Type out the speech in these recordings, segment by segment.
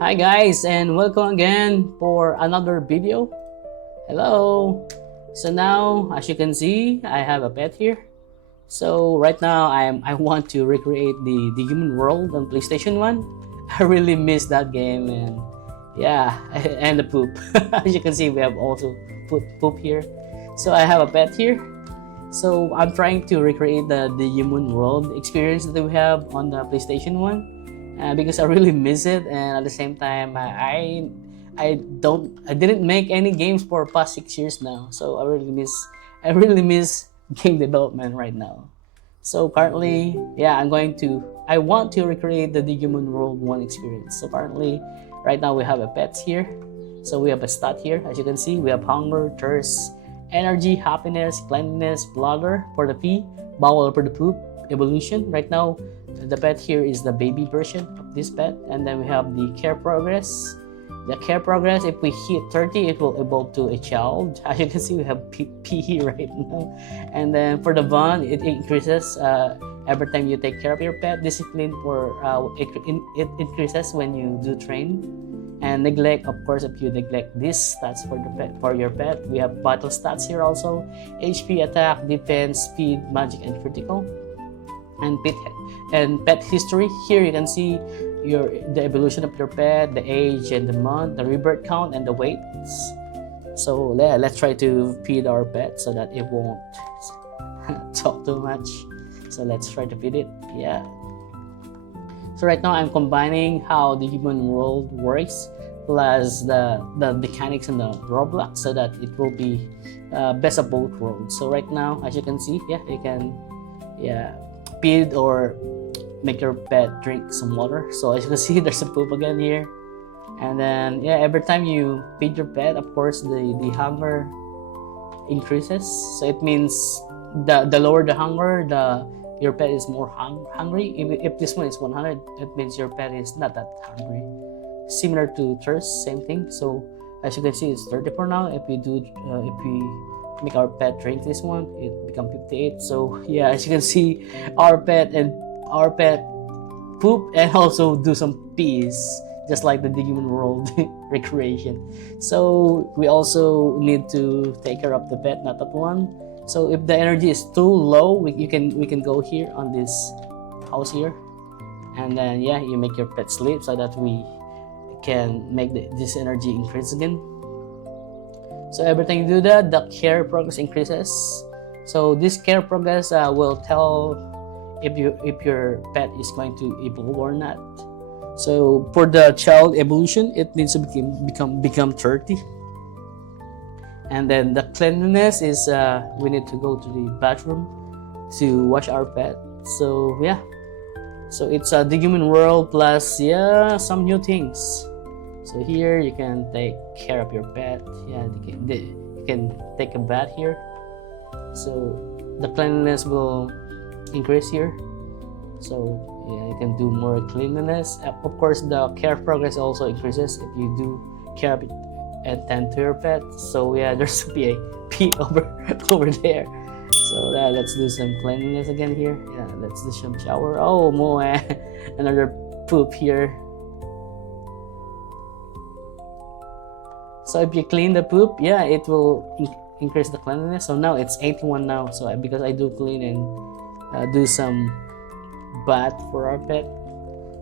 Hi guys, and welcome again for another video. Hello. So now, as you can see, I have a pet here. So right now, I want to recreate the Digimon World on PlayStation 1. I really miss that game, and yeah, and the poop. As you can see, we have also poop here. So I have a pet here. So I'm trying to recreate the Digimon World experience that we have on the PlayStation 1. Because I really miss it, and at the same time I didn't make any games for past 6 years now, so I really miss game development right now. So currently, yeah, I want to recreate the Digimon World 1 experience. So currently, right now we have a pets here. So we have a stat here, as you can see. We have hunger, thirst, energy, happiness, cleanliness, bladder for the P, bowel for the poop, evolution. Right now, the pet here is the baby version of this pet, and then we have the care progress. The care progress, if we hit 30, it will evolve to a child. As you can see, we have P right now. And then for the bond, it increases every time you take care of your pet. Discipline it increases when you do train. And neglect, of course, if you neglect these stats for your pet. We have battle stats here also: HP, attack, defense, speed, magic, and critical. And pet history. Here you can see the evolution of your pet, the age and the month, the rebirth count, and the weights. So yeah, let's try to feed our pet so that it won't talk too much. So let's try to feed it. Yeah. So right now I'm combining how the Digimon World works plus the mechanics in the Roblox so that it will be best of both worlds. So right now, as you can see, yeah, you can feed or make your pet drink some water. So as you can see, there's a poop again here. And then yeah, every time you feed your pet, of course the hunger increases. So it means the lower the hunger, your pet is more hungry. If this one is 100, it means your pet is not that hungry. Similar to thirst, same thing. So as you can see, it's 34 now. If we make our pet drink this one, it become 58. So yeah, as you can see, our pet poop and also do some pees, just like the Digimon World recreation. So we also need to take care of the pet, not that one. So if the energy is too low, we can go here on this house here, and then yeah, you make your pet sleep so that we can make this energy increase again. So every time you do that, the care progress increases. So this care progress will tell if your pet is going to evolve or not. So for the child evolution, it needs to become 30. And then the cleanliness is we need to go to the bathroom to wash our pet. So yeah, so it's a Digimon World plus some new things. So here you can take care of your pet. Yeah, you can take a bath here. So the cleanliness will increase here. So yeah, you can do more cleanliness. Of course, the care progress also increases if you do care of it and tend to your pet. So yeah, there's a pee over there. So let's do some cleanliness again here. Yeah, let's do some shower. Oh, more another poop here. So if you clean the poop, yeah, it will increase the cleanliness. So now it's 81 now. So because I do clean and do some bath for our pet.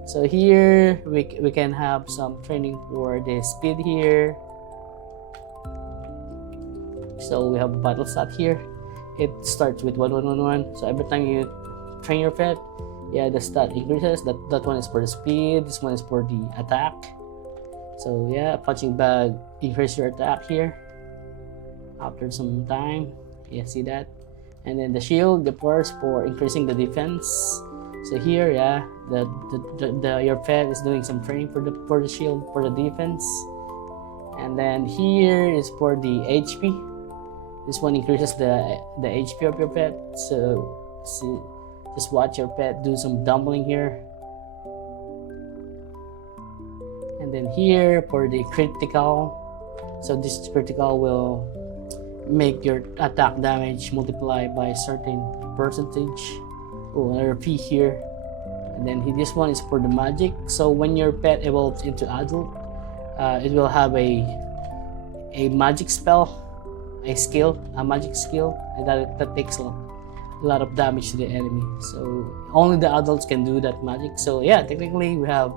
So here we can have some training for the speed here. So we have battle stat here. It starts with 1111. So every time you train your pet, yeah, the stat increases. That one is for the speed. This one is for the attack. So yeah, punching bag increase your attack here after some time. Yeah, see that? And then the shield, the force for increasing the defense. So here, yeah, your pet is doing some training for the shield for the defense. And then here is for the HP. This one increases the HP of your pet. So see, just watch your pet do some dumbling here. And then here for the critical. So this critical will make your attack damage multiply by a certain percentage. Oh, another P here. And then this one is for the magic. So when your pet evolves into adult, it will have a magic spell, a magic skill, and that takes a lot of damage to the enemy. So only the adults can do that magic. So yeah, technically we have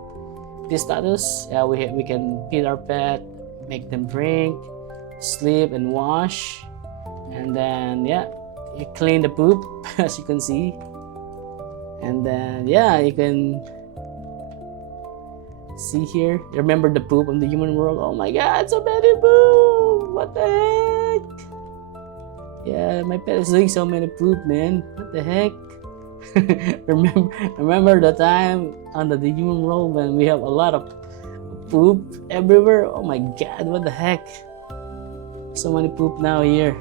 this status. Yeah, we can feed our pet, make them drink, sleep, and wash, and then yeah, you clean the poop as you can see, and then yeah, you can see here. Remember the poop on the human world? Oh my god, so many poop! What the heck? Yeah, my pet is doing so many poop, man. What the heck? remember the time on the Digimon World when we have a lot of poop everywhere? Oh my god, what the heck? So many poop now here.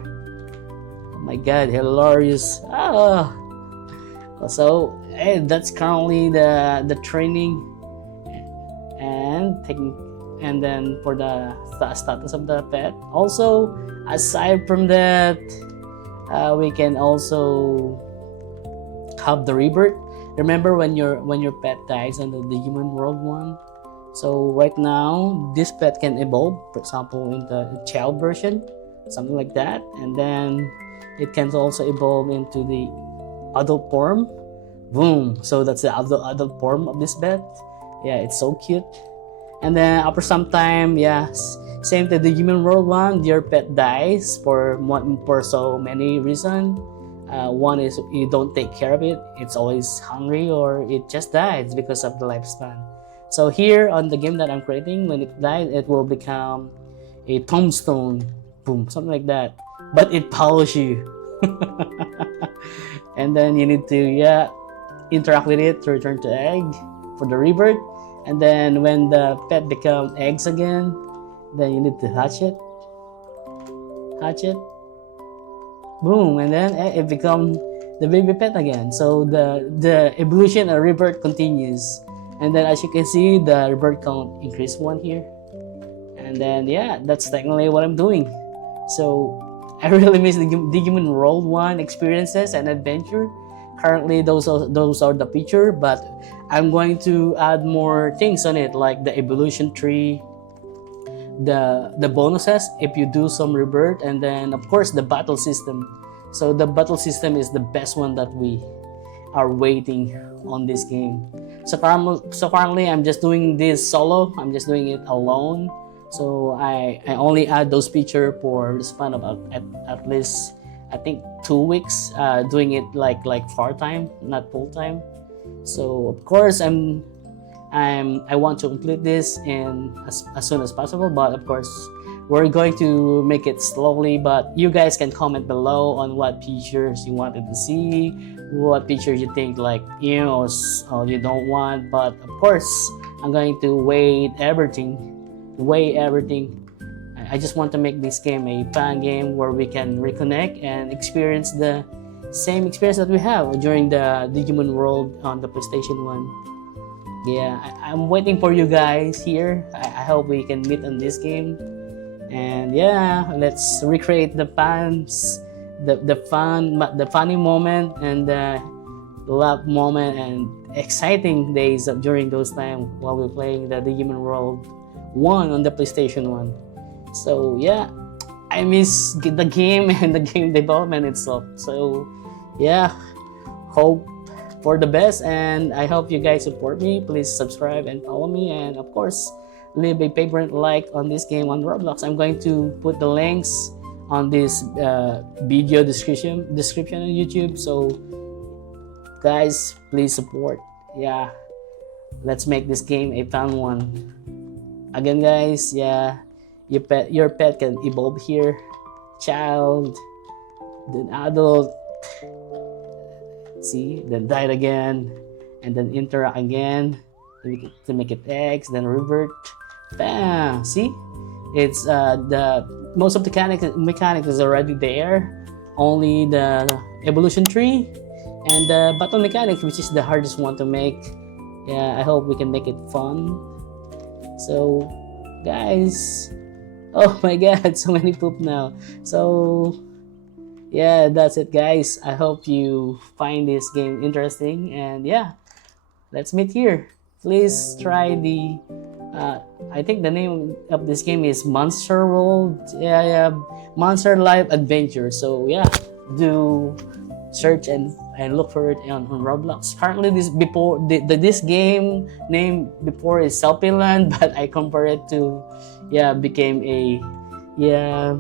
Oh my god, hilarious. So hey, that's currently the training and taking, and then for the status of the pet. Also, aside from that, we can also have the rebirth. Remember when your pet dies on the Digimon World 1? So right now this pet can evolve, for example in the child version, something like that, and then it can also evolve into the adult form. Boom! So that's the adult form of this pet. Yeah, it's so cute. And then after some time, yeah, same to the Digimon World 1, your pet dies for so many reasons. One is you don't take care of it, it's always hungry, or it just dies because of the lifespan. So here on the game that I'm creating, when it dies, it will become a Tombstone, boom, something like that. But it powers you. And then you need to, yeah, interact with it to return to egg for the rebirth. And then when the pet becomes eggs again, then you need to hatch it, boom, and then it becomes the baby pet again. So the evolution or rebirth continues. And then as you can see, the rebirth count increased 1 here. And then yeah, that's technically what I'm doing. So I really miss the Digimon World 1 experiences and adventure. Currently those are the feature, but I'm going to add more things on it, like the evolution tree, the bonuses if you do some rebirth, and then of course the battle system. So the battle system is the best one that we are waiting on this game. So currently I'm just doing this solo, I'm just doing it alone. So I only add those features for the span of at least I think 2 weeks, doing it like part-time, not full-time. So of course I want to complete this in as soon as possible, but of course we're going to make it slowly. But you guys can comment below on what features you wanted to see, what features you think like you don't want. But of course I'm going to weigh everything. I just want to make this game a fun game where we can reconnect and experience the same experience that we have during the Digimon World on the PlayStation 1. Yeah, I'm waiting for you guys here. I hope we can meet on this game. And yeah, let's recreate the funny moment and the love moment and exciting days during those times while we're playing the Digimon World 1 on the PlayStation 1. So yeah, I miss the game and the game development itself. So yeah, hope for the best, and I hope you guys support me. Please subscribe and follow me, and of course leave a favorite like on this game on Roblox. I'm going to put the links on this video description on YouTube. So guys, please support. Yeah, let's make this game a fun one. Again guys, yeah, your pet can evolve here, child, then adult, see, then died again, and then interact again to make it eggs, then revert. Bam! See, it's the most of the mechanics is already there. Only the evolution tree and the battle mechanics, which is the hardest one to make. Yeah, I hope we can make it fun. So guys, oh my god, so many poop now. So yeah, that's it guys. I hope you find this game interesting, and yeah, let's meet here. Please try the I think the name of this game is Monster World. Yeah, Monster Life Adventure. So yeah, do search and look for it on Roblox. Currently, this game name before is Selfieland, but I compare it to became a yeah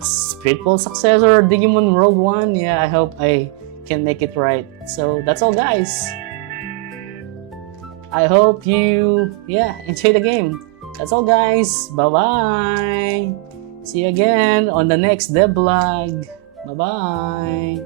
spiritual successor Digimon World 1. Yeah, I hope I can make it right. So that's all, guys. I hope you enjoy the game. That's all, guys. Bye bye. See you again on the next devlog. Bye bye.